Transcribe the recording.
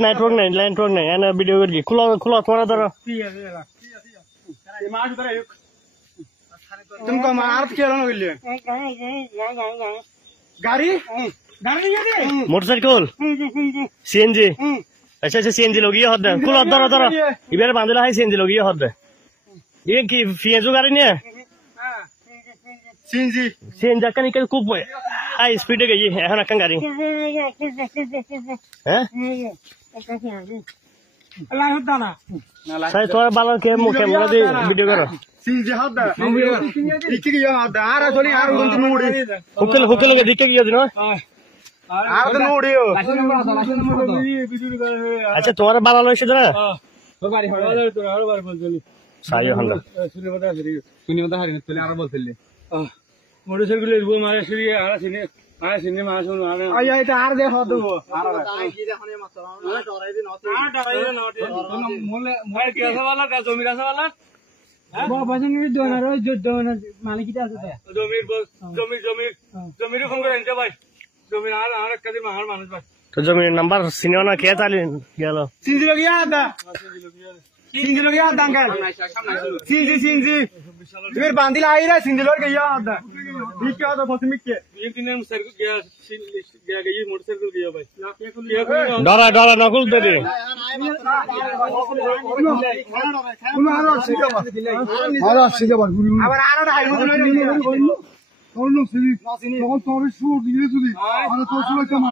network नहीं video करके खुला खुला थोड़ा थोड़ा तुमको मार्फ किया गाड़ी मोटरसाइकिल सीएनजी अच्छा अच्छा सीएनजी लोग ये हद है खुला धरो धरो इधर बांधला है सीएनजी लोग ये हद है ये की फिएजो गाड़ी नहीं है सीएनजी का निकल खूब हाई स्पीड गई है ना गाड़ी हैं थोड़ा बालों के मुंह कैमरा दे वीडियो करो सीएनजी हद है इक्की की हद है आरा चली आरा उनको नोड़ी होटल होटल के दिखे किया दिनो आरा तो नोड़ी हो अच्छा तुम्हारा बाला लो इधर गाड़ी तो आरो बार बोल चली सायो हल्ला सुनी बता हरी चले आरो बोल चली मोटरसाइकिल ले वो मारे श्री आरा सिने मार सुन आरे आया এটা আর দেখো তো আরা কি দেখো নে মাছ না ডরাই দি নতে আর ডরাই দি নতে মোলে মই কেসা वाला का জমি কাছে वाला বাবা বাজেন নি দোনার ওই দোনার মালিকটা আছে তো জমির বস জমির ফোন করে এনতে ভাই জমির আর কদি মার মানুষ ভাই तो जमीन नंबर सीनियर ना क्या ताली गेलो সিনজি লগিয়া আদা সিনজি লগিয়া আদা अंकल সিনজি फिर बांधिला आई रे सिंधी लोग गया आदा ठीक क्या तो फसमिक के एक दिन हम सर को गया गई मोटरसाइकिल गया भाई डरा डरा नकुल दे दे আবার আরো হাইলো না